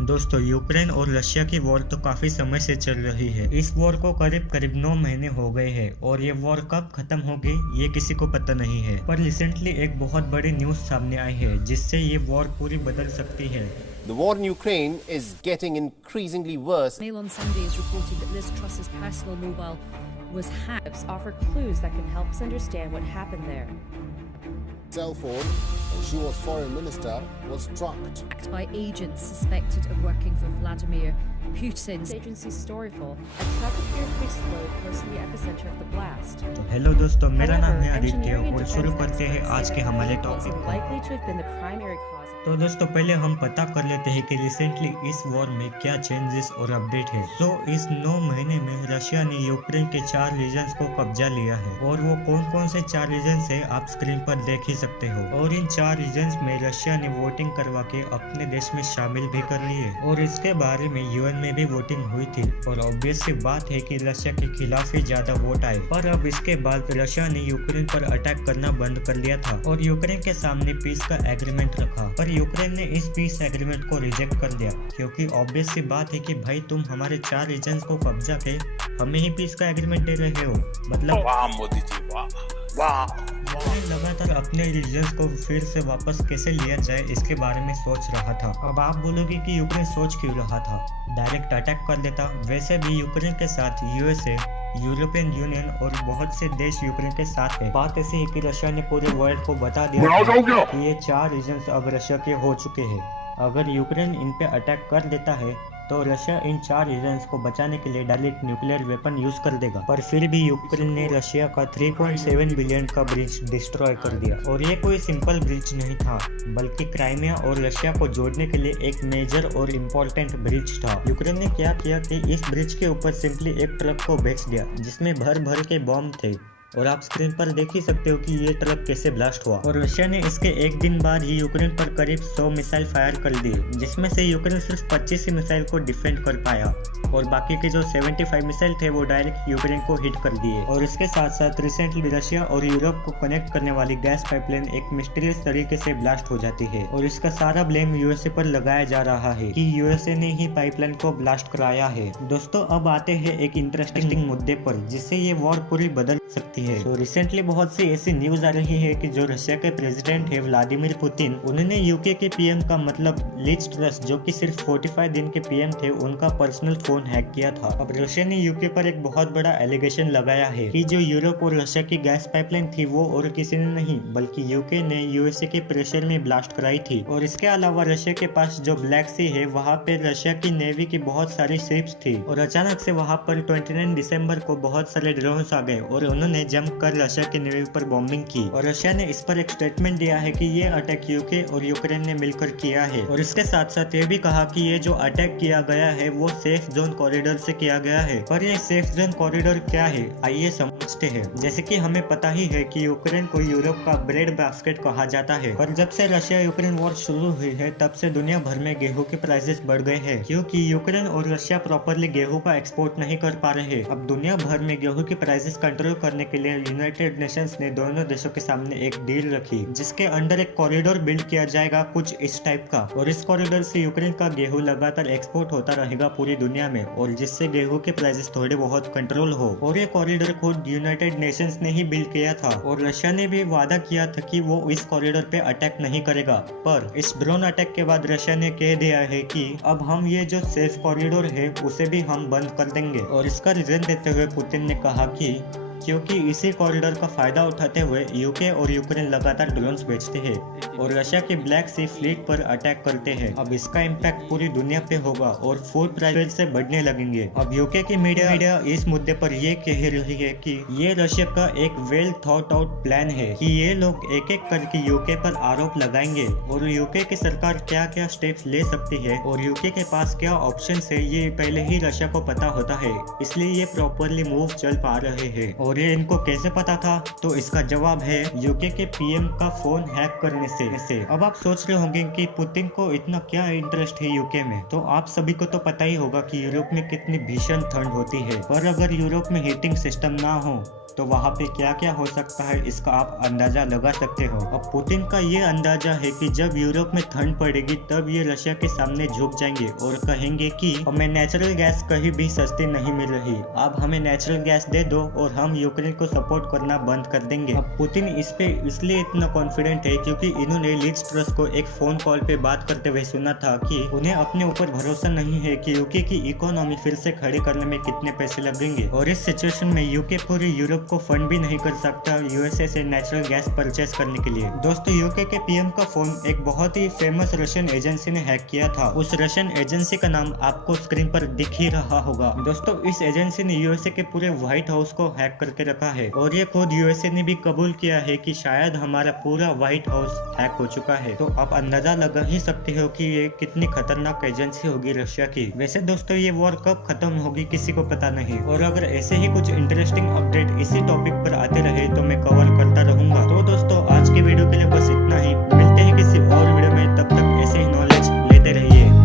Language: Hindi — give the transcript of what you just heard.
दोस्तों, यूक्रेन और रशिया की वॉर तो काफी समय से चल रही है। इस वॉर को करीब करीब 9 महीने हो गए हैं और ये वॉर कब खत्म होगी ये किसी को पता नहीं है। पर रिसेंटली एक बहुत बड़ी न्यूज सामने आई है जिससे ये वॉर पूरी बदल सकती है। The war in Ukraine is getting increasingly worse. Mail on Sunday is reporting that Liz Truss's personal mobile was hacked. Offer clues that can help us understand what happened there. Cell phone, and she was foreign minister, was tracked. Hacked by agents suspected of working for Vladimir Putin. This agency's Storyful. A truck appeared to explode close to the epicenter of the blast. तो हेलो दोस्तों, मेरा नाम है However, आदित्य engineering और and शुरू defense करते हैं experts आज say के हमारे the टॉपिक is को। likely to have been the primary cause. तो दोस्तों, पहले हम पता कर लेते हैं कि रिसेंटली इस वॉर में क्या चेंजेस और अपडेट है। तो इस 9 महीने में रशिया ने यूक्रेन के 4 रीजन्स को कब्जा लिया है और वो कौन कौन से 4 रीजन्स है आप स्क्रीन पर देख ही सकते हो। और इन 4 रीजन्स में रशिया ने वोटिंग करवा के अपने देश में शामिल भी कर ली है और इसके बारे में यूएन में भी वोटिंग हुई थी और ऑब्वियस सी बात है कि रशिया के खिलाफ ही ज्यादा वोट आए। पर अब इसके बाद रशिया ने यूक्रेन पर अटैक करना बंद कर दिया था और यूक्रेन के सामने पीस का एग्रीमेंट रखा। पर यूक्रेन ने इस पीस एग्रीमेंट को रिजेक्ट कर दिया क्योंकि ऑब्वियस सी बात है कि भाई तुम हमारे 4 रीजन्स को कब्जा के हमें ही पीस का एग्रीमेंट दे रहे हो। मतलब वाह मोदी जी, वाह वाह। यूक्रेन लगातार अपने रीजन्स को फिर से वापस कैसे लिया जाए इसके बारे में सोच रहा था। अब आप बोलोगे कि यूक्रेन सोच क्यों रहा था, डायरेक्ट अटैक कर देता। वैसे भी यूक्रेन के साथ यूएसए, यूरोपियन यूनियन और बहुत से देश यूक्रेन के साथ है। बात ऐसी है कि रशिया ने पूरे वर्ल्ड को बता दिया कि ये 4 रीजन्स अब रशिया के हो चुके हैं। अगर यूक्रेन इन पे अटैक कर देता है तो रशिया इन 4 रीजन्स को बचाने के लिए डायरेक्ट न्यूक्लियर वेपन यूज कर देगा। पर फिर भी यूक्रेन ने रशिया का 3.7 बिलियन का ब्रिज डिस्ट्रॉय कर दिया और ये कोई सिंपल ब्रिज नहीं था बल्कि क्राइमिया और रशिया को जोड़ने के लिए एक मेजर और इम्पोर्टेंट ब्रिज था। यूक्रेन ने क्या किया कि इस ब्रिज के ऊपर सिंपली एक ट्रक को भेज दिया जिसमें भर भर के बॉम्ब थे और आप स्क्रीन पर देख ही सकते हो कि ये ट्रक कैसे ब्लास्ट हुआ। और रशिया ने इसके एक दिन बाद ही यूक्रेन पर करीब 100 मिसाइल फायर कर दिए जिसमें से यूक्रेन सिर्फ 25 ही मिसाइल को डिफेंड कर पाया और बाकी के जो 75 मिसाइल थे वो डायरेक्ट यूक्रेन को हिट कर दिए। और इसके साथ साथ रिसेंटली रशिया और यूरोप को कनेक्ट करने वाली गैस पाइपलाइन एक मिस्टीरियस तरीके से ब्लास्ट हो जाती है और इसका सारा ब्लेम यूएसए पर लगाया जा रहा है कि यूएसए ने ही पाइपलाइन को ब्लास्ट कराया है। दोस्तों, अब आते हैं एक इंटरेस्टिंग मुद्दे पर जिससे ये वॉर पूरी बदल सकती है। तो रिसेंटली बहुत सी ऐसी न्यूज आ रही है कि जो रशिया के प्रेसिडेंट है व्लादिमीर पुतिन, उन्होंने यूके के पीएम का मतलब लिज ट्रस जो कि सिर्फ 45 दिन के पीएम थे उनका पर्सनल फोन हैक किया था। अब रशिया ने यूके पर एक बहुत बड़ा एलिगेशन लगाया है कि जो यूरोप और रशिया की गैस पाइपलाइन थी वो और किसी ने नहीं बल्कि यूके ने यूएसए के प्रेशर में ब्लास्ट कराई थी। और इसके अलावा रशिया के पास जो ब्लैक सी है वहाँ पे रशिया की नेवी की बहुत सारी शिप्स थी और अचानक से वहाँ पर 29 दिसंबर को बहुत सारे ड्रोन्स आ गए और उन्होंने जंप कर रशिया की नेवी पर बॉम्बिंग की। और रशिया ने इस पर एक स्टेटमेंट दिया है कि ये अटैक यूके और यूक्रेन ने मिलकर किया है और इसके साथ साथ ये भी कहा कि ये जो अटैक किया गया है वो सेफ जोन कॉरिडोर से किया गया है। पर ये सेफ जोन कॉरिडोर क्या है आइए समझते हैं। जैसे कि हमें पता ही है कि यूक्रेन को यूरोप का ब्रेड बास्केट कहा जाता है और जब से रशिया यूक्रेन वॉर शुरू हुई है तब से दुनिया भर में गेहूं के प्राइसेस बढ़ गए हैं क्योंकि यूक्रेन और रशिया प्रॉपरली गेहूं का एक्सपोर्ट नहीं कर पा रहे। अब दुनिया भर में गेहूं की प्राइसेस कंट्रोल करने के लिए यूनाइटेड नेशंस ने दोनों देशों के सामने एक डील रखी जिसके अंडर एक कॉरिडोर बिल्ड किया जाएगा कुछ इस टाइप का और इस कॉरिडोर से यूक्रेन का गेहूं लगातार एक्सपोर्ट होता रहेगा पूरी दुनिया में और जिससे गेहूं के प्राइसेस थोड़े बहुत कंट्रोल हो। और ये कॉरिडोर खुद यूनाइटेड नेशंस ने ही बिल्ड किया था और रशिया ने भी वादा किया था कि वो इस कॉरिडोर पे अटैक नहीं करेगा। पर इस ड्रोन अटैक के बाद रशिया ने कह दिया है कि अब हम ये जो सेफ कॉरिडोर है उसे भी हम बंद कर देंगे। और इसका रीजन देते हुए पुतिन ने कहा कि क्योंकि इसी कॉरिडोर का फायदा उठाते हुए यूके और यूक्रेन लगातार ड्रोन्स भेजते हैं और रशिया के ब्लैक सी फ्लीट पर अटैक करते हैं। अब इसका इम्पैक्ट पूरी दुनिया पे होगा और फूड प्राइस से बढ़ने लगेंगे। अब यूके की मीडिया इस मुद्दे पर ये कह रही है कि ये रशिया का एक वेल थॉट आउट प्लान है कि ये लोग एक एक करके यूके पर आरोप लगाएंगे और यूके की सरकार क्या क्या स्टेप्स ले सकती है और यूके के पास क्या ऑप्शन है ये पहले ही रशिया को पता होता है, इसलिए ये प्रॉपरली मूव चल पा रहे हैं। और ये इनको कैसे पता था? तो इसका जवाब है यूके के पीएम का फोन हैक करने से। अब आप सोच रहे होंगे कि पुतिन को इतना क्या इंटरेस्ट है यूके में। तो आप सभी को तो पता ही होगा कि यूरोप में कितनी भीषण ठंड होती है, पर अगर यूरोप में हीटिंग सिस्टम ना हो तो वहाँ पे क्या क्या हो सकता है इसका आप अंदाजा लगा सकते हो। अब पुतिन का ये अंदाजा है कि जब यूरोप में ठंड पड़ेगी तब ये रशिया के सामने झुक जाएंगे और कहेंगे कि हमें नेचुरल गैस कहीं भी सस्ती नहीं मिल रही, आप हमें नेचुरल गैस दे दो और हम यूक्रेन को सपोर्ट करना बंद कर देंगे। अब पुतिन इस पे इसलिए इतना कॉन्फिडेंट है क्योंकि इन्होंने लिज ट्रस को एक फोन कॉल पे बात करते हुए सुना था कि उन्हें अपने ऊपर भरोसा नहीं है कि यूके की इकोनॉमी फिर से खड़ी करने में कितने पैसे लगेंगे, और इस सिचुएशन में यूके पूरे यूरोप को फंड भी नहीं कर सकता यूएसए से नेचुरल गैस परचेस करने के लिए। दोस्तों यूके के पीएम का फोन एक बहुत ही फेमस रशियन एजेंसी ने हैक किया था। उस रशियन एजेंसी का नाम आपको स्क्रीन पर दिख ही रहा होगा। दोस्तों इस एजेंसी ने यूएसए के पूरे व्हाइट हाउस को हैक करके रखा है और ये खुद यूएसए ने भी कबूल किया है कि शायद हमारा पूरा व्हाइट हाउस हैक हो चुका है। तो आप अंदाजा लगा ही सकते हो कि ये कितनी खतरनाक एजेंसी होगी रशिया की। वैसे दोस्तों ये वॉर कब खत्म होगी किसी को पता नहीं, और अगर ऐसे ही कुछ इंटरेस्टिंग अपडेट इसी टॉपिक पर आते रहे तो मैं कवर करता रहूंगा। तो दोस्तों आज के वीडियो के लिए बस इतना ही, मिलते हैं किसी और वीडियो में, तब तक ऐसे ही नॉलेज लेते रहिए।